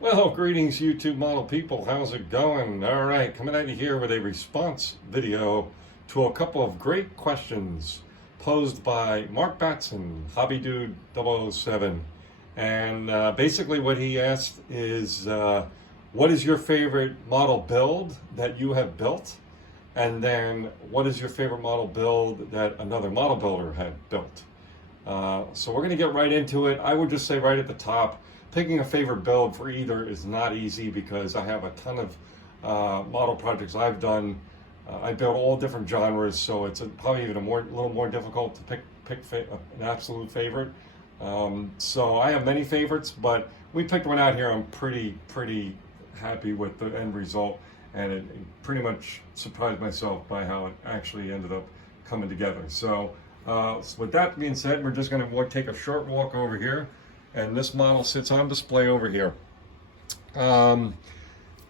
Well, greetings, YouTube model people. How's it going? All right, coming at you here with a response video to a couple of great questions posed by Mark Batson, Hobby Dude 007. And basically, what he asked is what is your favorite model build that you have built? And then, what is your favorite model build that another model builder had built? So we're going to get right into it. I would just say right at the top, picking a favorite build for either is not easy because I have a ton of model projects I've done. I build all different genres, so it's probably even a little more difficult to pick an absolute favorite. So I have many favorites, but we picked one out here. I'm pretty happy with the end result, and it pretty much surprised myself by how it actually ended up coming together. So with that being said, we're just going to take a short walk over here. And this model sits on display over here.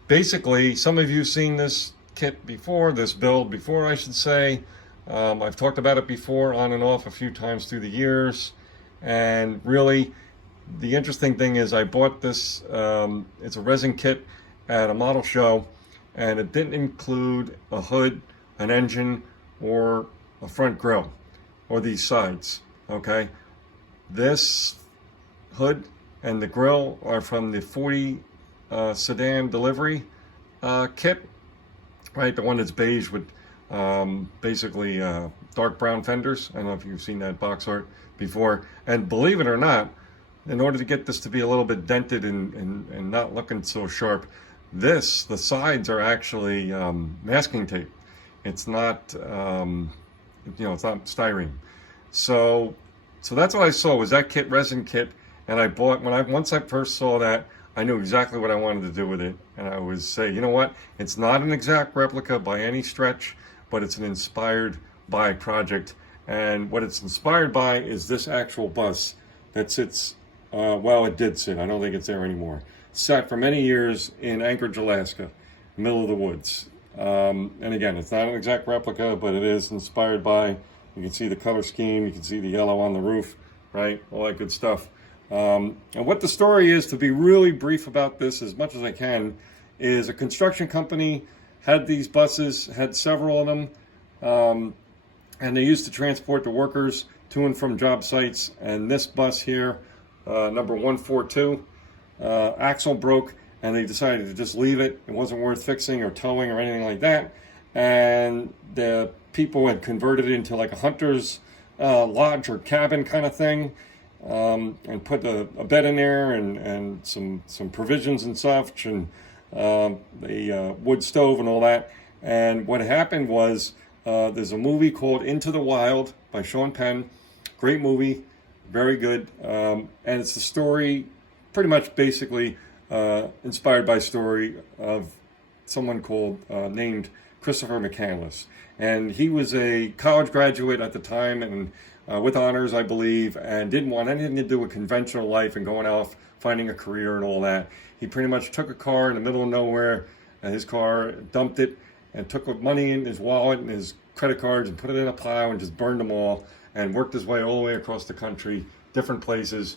Basically, some of you have seen this kit before, this build before, I should say. I've talked about it before on and off a few times through the years. And really, the interesting thing is I bought this, it's a resin kit at a model show, and it didn't include a hood, an engine, or a front grille, or these sides, okay? This hood and the grill are from the 40 sedan delivery kit, right? The one that's beige with basically dark brown fenders. I don't know if you've seen that box art before. And believe it or not, in order to get this to be a little bit dented and not looking so sharp, the sides are actually masking tape. It's not, it's not styrene. So that's what I saw, was that kit, resin kit. And I bought, once I first saw that, I knew exactly what I wanted to do with it. And I would say, you know what? It's not an exact replica by any stretch, but it's an inspired by project. And what it's inspired by is this actual bus that sits, well, it did sit. I don't think it's there anymore. Sat for many years in Anchorage, Alaska, middle of the woods. And again, it's not an exact replica, but it is inspired by, you can see the color scheme, you can see the yellow on the roof, right? All that good stuff. And what the story is, to be really brief about this as much as I can, is a construction company had these buses, had several of them, and they used to transport the workers to and from job sites. And this bus here, number 142, axle broke, and they decided to just leave it. It wasn't worth fixing or towing or anything like that. And the people had converted it into like a hunter's lodge or cabin kind of thing. And put a bed in there and some provisions and such, and the wood stove and all that. And what happened was there's a movie called Into the Wild by Sean Penn. Great movie, very good. And it's the story, pretty much basically inspired by a story of someone called named Christopher McCandless. And he was a college graduate at the time, and with honors, I believe, and didn't want anything to do with conventional life and going off, finding a career and all that. He pretty much took a car in the middle of nowhere, and his car, dumped it, and took money in his wallet and his credit cards and put it in a pile and just burned them all, and worked his way all the way across the country, different places,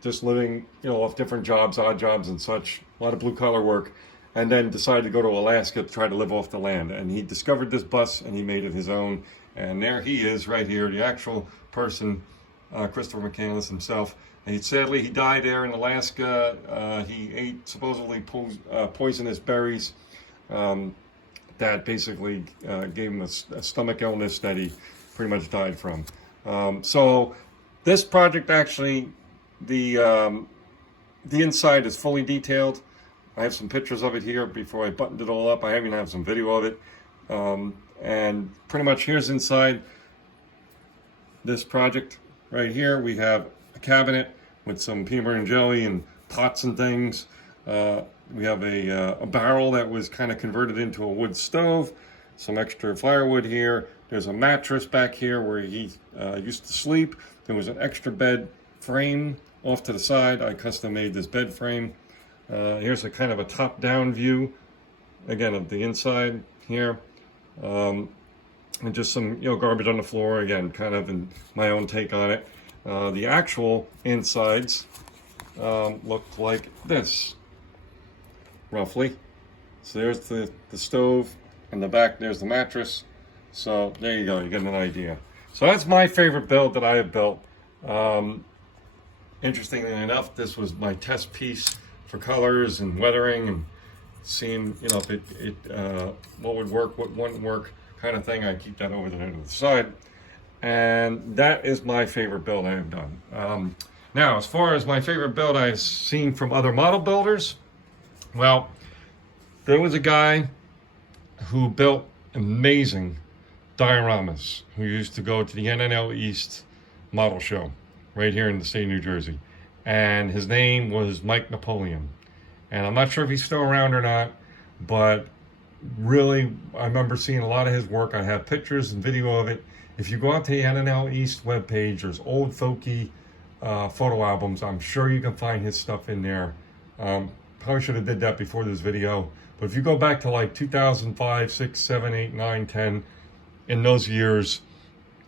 just living, off different jobs, odd jobs and such, a lot of blue collar work, and then decided to go to Alaska to try to live off the land. And he discovered this bus and he made it his own. And there he is right here, the actual person, Christopher McCandless himself. And sadly, he died there in Alaska. He ate supposedly poisonous berries that basically gave him a stomach illness that he pretty much died from. So this project actually, the inside is fully detailed. I have some pictures of it here before I buttoned it all up. I even have some video of it. And pretty much here's inside this project right here. We have a cabinet with some peanut butter and jelly and pots and things. We have a barrel that was kind of converted into a wood stove, some extra firewood here. There's a mattress back here where he used to sleep. There was an extra bed frame off to the side. I custom made this bed frame. Here's a kind of a top-down view, again, of the inside here. And just some garbage on the floor, again, kind of in my own take on it. The actual insides look like this. roughly. So there's the stove, and the back there's the mattress. So there you go, you get an idea. So that's my favorite build that I have built. Interestingly enough, this was my test piece for colors and weathering and seeing, you know, if what would work, what wouldn't work, kind of thing. I keep that over there to the side. And that is my favorite build I have done. Now, as far as my favorite build I've seen from other model builders, well, there was a guy who built amazing dioramas who used to go to the NNL East model show right here in the state of New Jersey. And his name was Mike Napoleon. And I'm not sure if he's still around or not, but really, I remember seeing a lot of his work. I have pictures and video of it. If you go out to the NNL East webpage, there's old folky photo albums. I'm sure you can find his stuff in there. Probably should have did that before this video. But if you go back to like 2005, 6, 7, 8, 9, 10, in those years,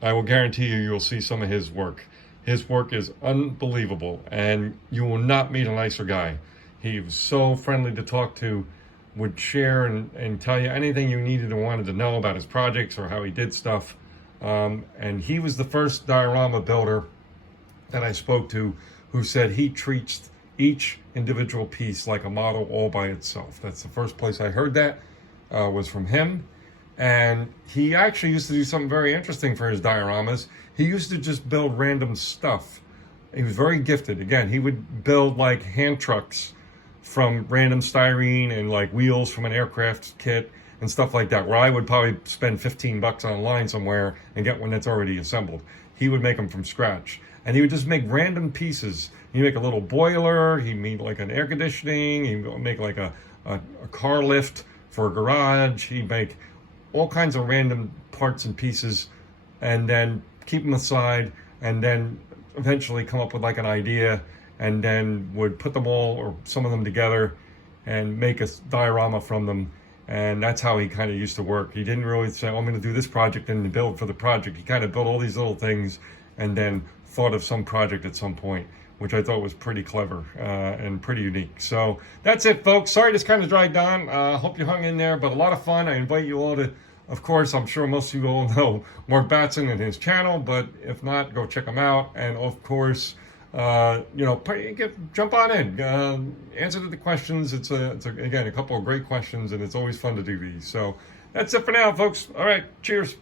I will guarantee you'll see some of his work. His work is unbelievable, and you will not meet a nicer guy. He was so friendly to talk to, would share and tell you anything you needed or wanted to know about his projects or how he did stuff. And he was the first diorama builder that I spoke to who said he treats each individual piece like a model all by itself. That's the first place I heard that, was from him. And he actually used to do something very interesting for his dioramas. He used to just build random stuff. He was very gifted. Again, he would build like hand trucks from random styrene and like wheels from an aircraft kit and stuff like that, where I would probably spend $15 online somewhere and get one that's already assembled. He would make them from scratch. And he would just make random pieces. He'd make a little boiler, he'd make like an air conditioning, he'd make like a car lift for a garage, he'd make all kinds of random parts and pieces and then keep them aside and then eventually come up with like an idea and then would put them all or some of them together and make a diorama from them. And that's how he kind of used to work. He didn't really say, oh, I'm going to do this project and build for the project. He kind of built all these little things and then thought of some project at some point, which I thought was pretty clever and pretty unique. So that's it, folks. Sorry this kind of dragged on. Hope you hung in there, but a lot of fun. I invite you all to, of course, I'm sure most of you all know Mark Batson and his channel, but if not, go check him out. And of course, jump on in, answer the questions. It's again, a couple of great questions, and it's always fun to do these. So that's it for now, folks. All right, cheers.